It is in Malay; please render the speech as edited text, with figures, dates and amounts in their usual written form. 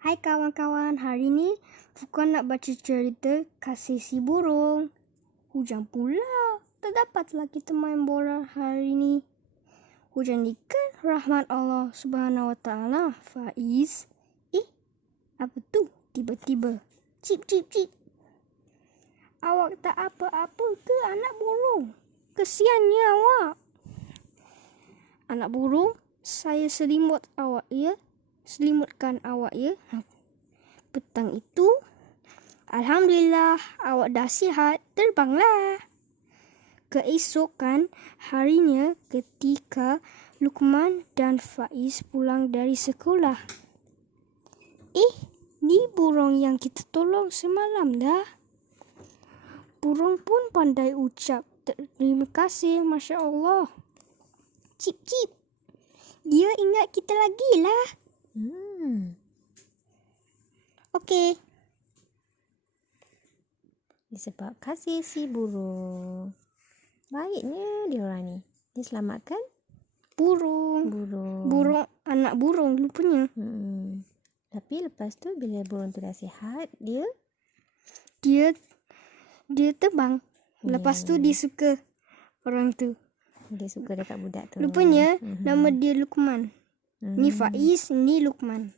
Hai kawan-kawan, hari ni Furqan nak baca cerita Kasih Si Burung. Hujan pula, tak dapatlah kita main bola hari ni. Hujan ni kan rahmat Allah Subhanahu Wa Taala. Faiz, apa tu? Tiba-tiba, cip cip cip. Awak tak apa-apa ke anak burung? Kesiannya awak. Anak burung, saya selimutkan awak ya. Petang itu, alhamdulillah awak dah sihat, terbanglah. Keesokan harinya ketika Luqman dan Faiz pulang dari sekolah. Ni burung yang kita tolong semalam dah. Burung pun pandai ucap terima kasih, Masya Allah. Cip cip. Dia ingat kita lagi lah. Okey. Sebab kasih si burung. Baiknya dia orang ni. Dia selamatkan Burung, anak burung rupanya. Tapi lepas tu bila burung tu dah sihat, dia terbang. Lepas tu dia suka orang tu. Dia suka dekat budak tu. Rupanya nama dia Luqman. Ni Faiz, ni Luqman.